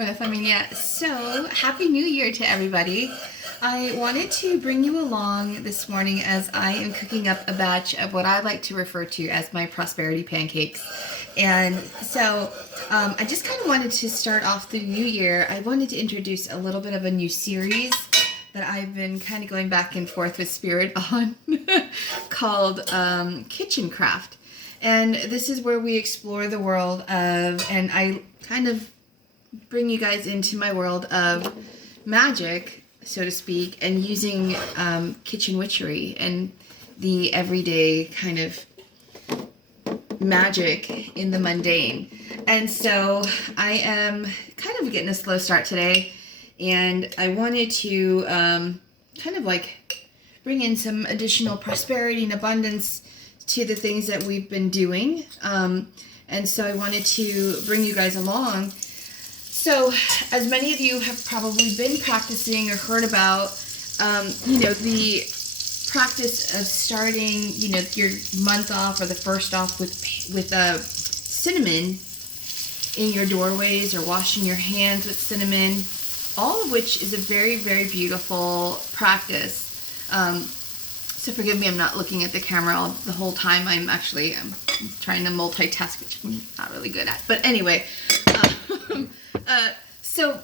Hola familia. So, Happy New Year to everybody. I wanted to bring you along this morning as I am cooking up a batch of what I like to refer to as my prosperity pancakes. And so, I just kind of wanted to start off the new year. I wanted to introduce a little bit of a new series that I've been kind of going back and forth with Spirit on called Kitchen Craft. And this is where we explore the world of, and I kind of bring you guys into my world of magic, so to speak, and using kitchen witchery and the everyday kind of magic in the mundane. And so I am kind of getting a slow start today, and I wanted to kind of like bring in some additional prosperity and abundance to the things that we've been doing. And so I wanted to bring you guys along. So, as many of you have probably been practicing or heard about, the practice of starting, your month off or the first off with cinnamon in your doorways or washing your hands with cinnamon, all of which is a very, very beautiful practice. So forgive me, I'm not looking at the camera the whole time. I'm trying to multitask, which I'm not really good at. But anyway, so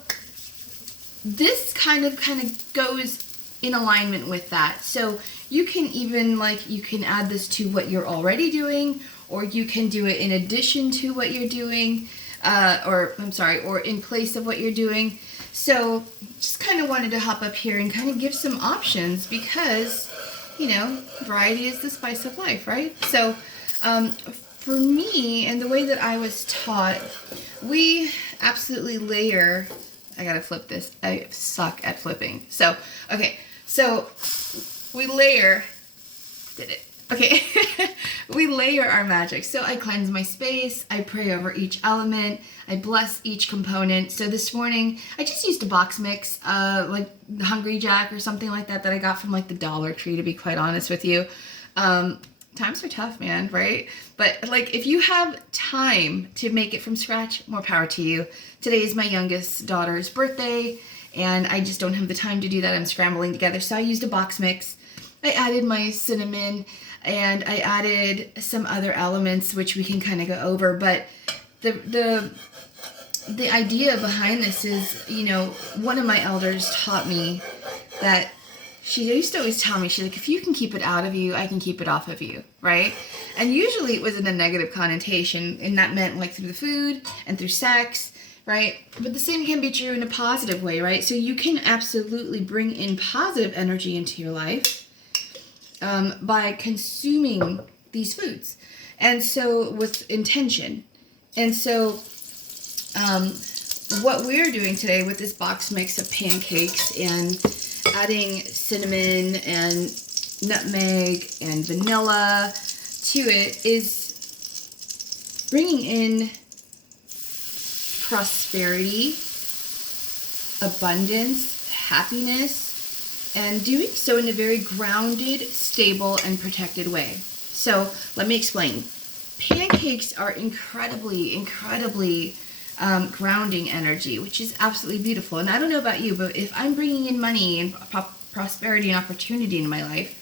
this kind of goes in alignment with that. So you can even you can add this to what you're already doing, or you can do it in addition to what you're doing, or in place of what you're doing. So just kind of wanted to hop up here and kind of give some options because, variety is the spice of life, right? So for me, and the way that I was taught, we absolutely layer. I gotta flip this. I suck at flipping. So, okay. So we layer. Did it. Okay. We layer our magic. So I cleanse my space. I pray over each element. I bless each component. So this morning, I just used a box mix, like the Hungry Jack or something like that I got from the Dollar Tree, to be quite honest with you. Times are tough, man, right? But if you have time to make it from scratch, more power to you. Today is my youngest daughter's birthday, and I just don't have the time to do that. I'm scrambling together. So I used a box mix. I added my cinnamon, and I added some other elements, which we can kind of go over. But the idea behind this is, one of my elders taught me that she used to always tell me, she's like, if you can keep it out of you, I can keep it off of you, right? And usually it was in a negative connotation, and that meant through the food and through sex, right? But the same can be true in a positive way, right? So you can absolutely bring in positive energy into your life by consuming these foods. And so with intention. And so what we're doing today with this box mix of pancakes and adding cinnamon and nutmeg and vanilla to it is bringing in prosperity, abundance, happiness, and doing so in a very grounded, stable, and protected way. So let me explain. Pancakes are incredibly grounding energy, which is absolutely beautiful. And I don't know about you, but if I'm bringing in money and prosperity and opportunity in my life,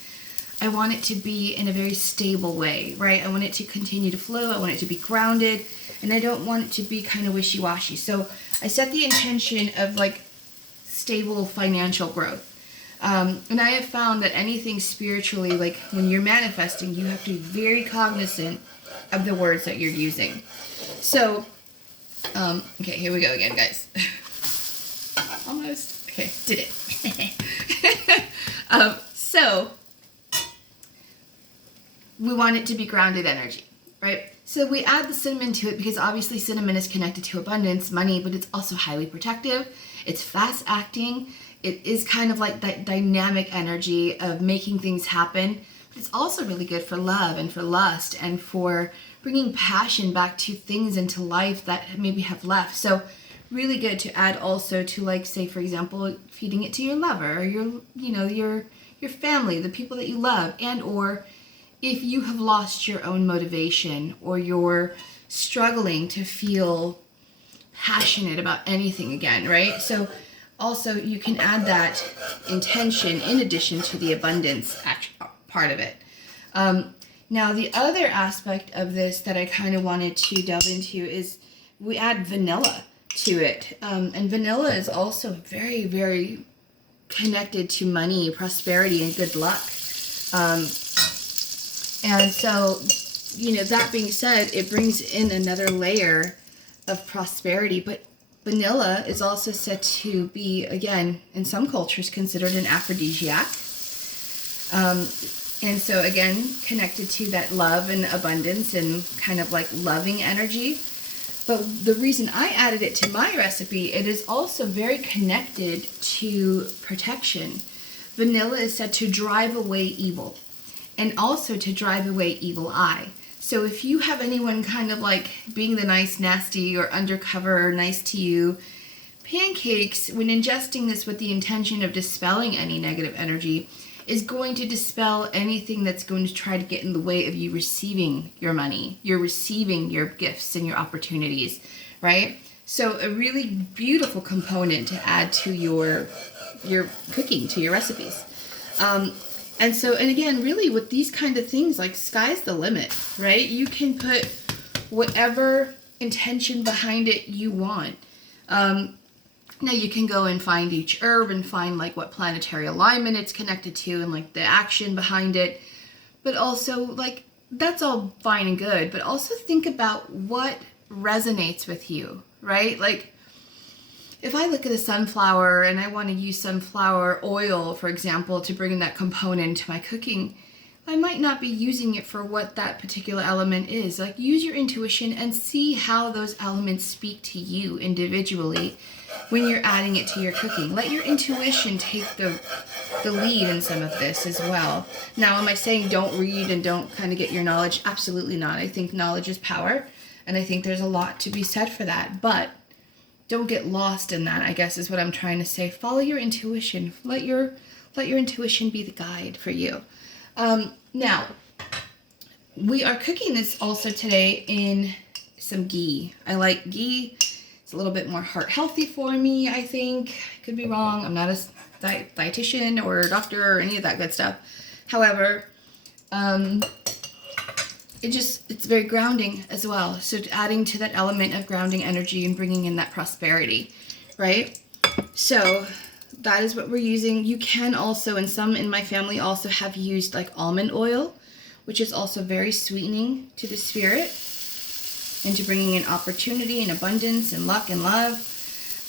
I want it to be in a very stable way, right? I want it to continue to flow. I want it to be grounded, and I don't want it to be kind of wishy-washy. So I set the intention of stable financial growth. And I have found that anything spiritually, when you're manifesting, you have to be very cognizant of the words that you're using. So okay, here we go again, guys. Almost. Okay, did it. So we want it to be grounded energy, right? So we add the cinnamon to it because obviously cinnamon is connected to abundance, money, but it's also highly protective. It's fast acting. It is kind of like that dynamic energy of making things happen. But it's also really good for love and for lust and for bringing passion back to things into life that maybe have left. So really good to add also to say, for example, feeding it to your lover or your family, the people that you love, and or if you have lost your own motivation or you're struggling to feel passionate about anything again, right? So also you can add that intention in addition to the abundance part of it. Now the other aspect of this that I kind of wanted to delve into is we add vanilla to it. And vanilla is also very, very connected to money, prosperity, and good luck. And so, you know, that being said, it brings in another layer of prosperity. But vanilla is also said to be, again, in some cultures, considered an aphrodisiac. And so, again, connected to that love and abundance and kind of like loving energy. But the reason I added it to my recipe, it is also very connected to protection. Vanilla is said to drive away evil and also to drive away evil eye. So if you have anyone kind of like being the nice, nasty, or undercover, or nice to you, pancakes, when ingesting this with the intention of dispelling any negative energy, is going to dispel anything that's going to try to get in the way of you receiving your money, you're receiving your gifts and your opportunities, right? So a really beautiful component to add to your cooking, to your recipes. And again, really with these kind of things, like sky's the limit, right? You can put whatever intention behind it you want. Now you can go and find each herb and find like what planetary alignment it's connected to and like the action behind it. But also like that's all fine and good, but also think about what resonates with you, right? Like if I look at a sunflower and I want to use sunflower oil, for example, to bring in that component to my cooking, I might not be using it for what that particular element is. Like use your intuition and see how those elements speak to you individually when you're adding it to your cooking. Let your intuition take the lead in some of this as well. Now, am I saying don't read and don't kind of get your knowledge? Absolutely not. I think knowledge is power, and I think there's a lot to be said for that. But don't get lost in that, I guess is what I'm trying to say. Follow your intuition. Let your intuition be the guide for you. Now, we are cooking this also today in some ghee. I like ghee. It's a little bit more heart healthy for me, I think. Could be wrong. I'm not a dietitian or a doctor or any of that good stuff. However, it's very grounding as well. So adding to that element of grounding energy and bringing in that prosperity, right? So that is what we're using. You can also, and some in my family also have used like almond oil, which is also very sweetening to the spirit and to bringing in opportunity and abundance and luck and love.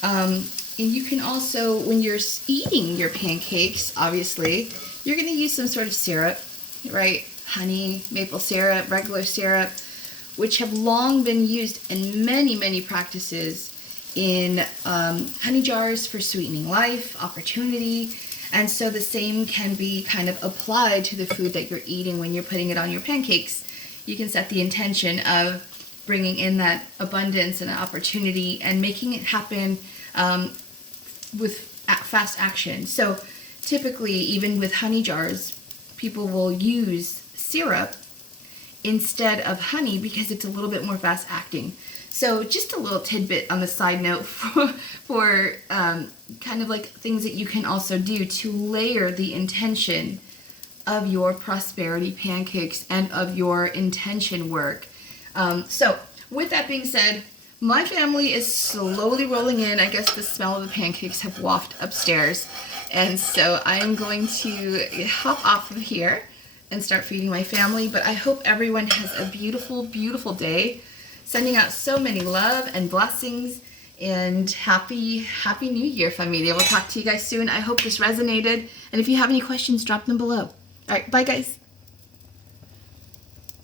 And you can also, when you're eating your pancakes, obviously, you're going to use some sort of syrup, right? Honey, maple syrup, regular syrup, which have long been used in many, many practices in honey jars for sweetening life, opportunity. And so the same can be kind of applied to the food that you're eating when you're putting it on your pancakes. You can set the intention of bringing in that abundance and opportunity and making it happen with fast action. So typically, even with honey jars, people will use syrup instead of honey because it's a little bit more fast acting. So just a little tidbit on the side note for kind of like things that you can also do to layer the intention of your prosperity pancakes and of your intention work. So with that being said, my family is slowly rolling in. I guess the smell of the pancakes have wafted upstairs. And so I am going to hop off of here and start feeding my family. But I hope everyone has a beautiful, beautiful day. Sending out so many love and blessings, and happy New Year, Familia. We'll talk to you guys soon. I hope this resonated. And if you have any questions, drop them below. All right, bye guys.